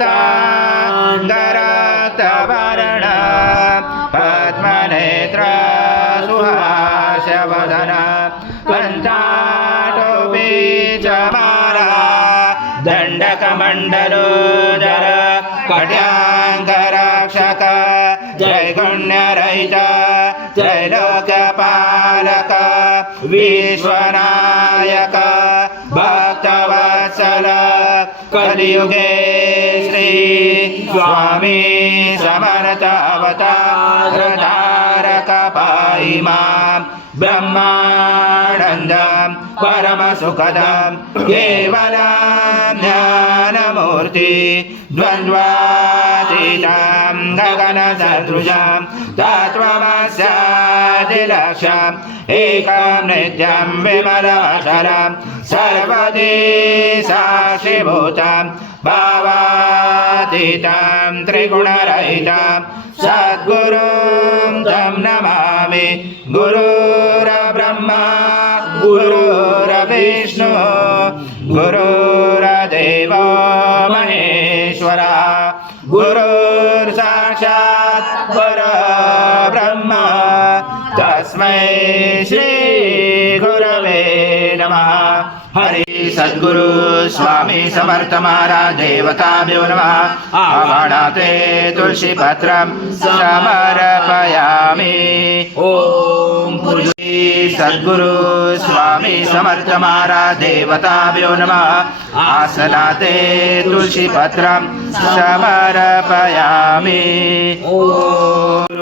श्वेतांगरक्तवर्ण पद्मनेत्र सुहास्यवदन कंठाटोपी चमारा दंडकमंडलोदर कट्यांगरक्षक त्रैगुण्यरहित त्रैलोक्यपालक विश्वनायक भक्तवत्सल कलियुगे श्री स्वामी समर्थ अवतार धारक पाहि मां ब्रह्मानन्दं परमसुखदं केवलं ज्ञानमूर्ति द्वन्द्वातीतं गगनसदृशं तत्त्वमस्यादिलक्ष्यम् एकं नित्यं विमलमचलं सर्वदी साक्षिभूतं भावातीतं त्रिगुणरहितं सद्गुरुं तं नमामि गुरुर्ब्रह्मा गुरुर्विष्णु गुरुर्देवो महेश्वरा गुरुर्साक्षात् परब्रह्म तस्मै श्री गुरवे नमः। हरि सद्गुरु स्वामी समर्थ महाराज देवताभ्यो नमः। आवाहनाते तुलसी पत्रं समर्पयामि। ओम पूज्य सद्गुरु स्वामी समर्थ महाराज देवताभ्यो नमः। आसनाते तुलसी पत्रं समर्पयामि। ओम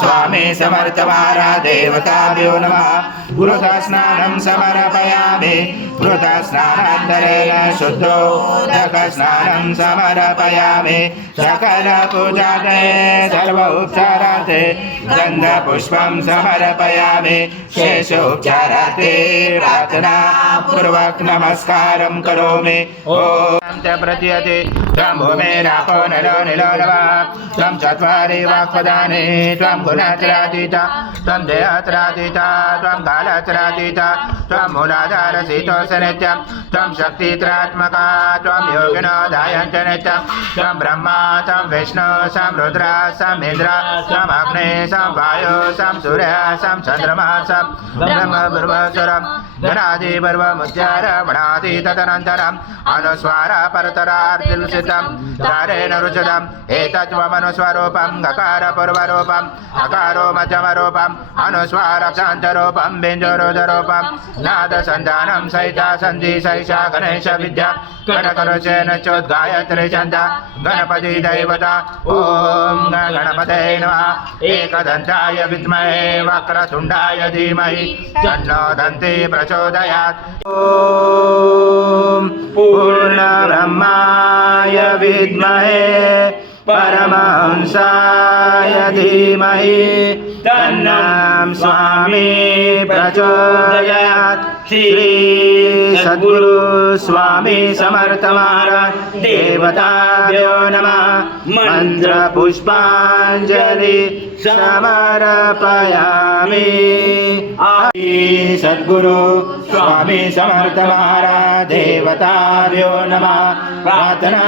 स्वामी समर्थ महाराज देवताभ्यो नमः। गुरुस्नानं समर्पयामि। घृतस्नानान्तरेण शुद्धोदकस्नानं समर्पयामि। सकलपूजाते सर्वोपचाराते गन्धपुष्पं समर्पयामि। शेषोपचाराते प्रार्थनापूर्वक नमस्कारं करोमि। ॐ च प्रतीयते त्वं भूमेरापो नलो निलोलवा त्वं चत्वारि वाक्पदानि त्वं गुणत्रयातीता त्वं देहत्रयातीता त्वं कालत्रयातीता त्वं मूलाधारसितोऽसि नित्यं त्वं शक्तित्रात्मका त्वं योगिनो दायन्त नित्यं त्वं ब्रह्मा त्वं विष्णु सं रुद्र सं इन्द्र सं अग्ने सं वायु सं सूर्य सं चन्द्रमा सं ब्रह्म ब्रह्मस्वरं गणादि पर्वमुच्चारमणादि तदनन्तरम् अनुस्वार परतरार्दिलसितं दारेण रुचितम् एतत्त्वमनुस्वरूपं गकार पूर्वरूपम् अकारो मध्यमरूपम् अनुस्वारक्षान्तरूपं बिन्दुरुदरूपं नादसन्धानं सहिता सन्धि सहिषा गणेश विद्या गणकरुषेण चोद्गायत्री छन्द गणपति दैवता। ॐ गणपते नमः। एकदन्ताय विद्महे वक्रतुण्डाय धीमहि तन्नो दन्ती प्रचोदयात्। ॐ पूर्णब्रह्माय विद्महे परमहंसाय धीमहि तन्नं स्वामी प्रचोदयात्। श्री सद्गुरु स्वामी समर्थ महाराज देवताभ्यो नमः। मंत्र पुष्पांजलि समर्पयामि। सद्गुरु स्वामी समर्थ महाराज देवताभ्यो नमः। प्रार्थना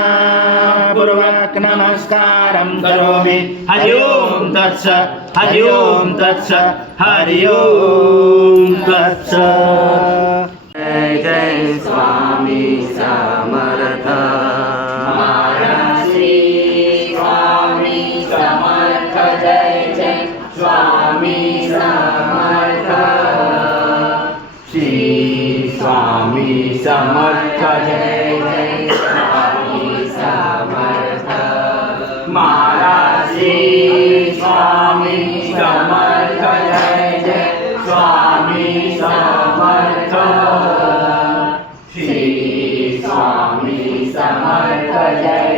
पूर्वक नमस्कारं करोमि। हरि ओम तत्सत् हरि ओम तत्सत् हरि ओम तत्सत्। जय जय स्वामी समर्थ। श्री स्वामी समर्थ जय जय स्वामी समर्थ। श्री स्वामी समर्थ जय जय स्वामी समर्थ। महाराज श्री स्वामी समर्थ जय जय स्वामी समर्थ। श्री स्वामी समर्थ जय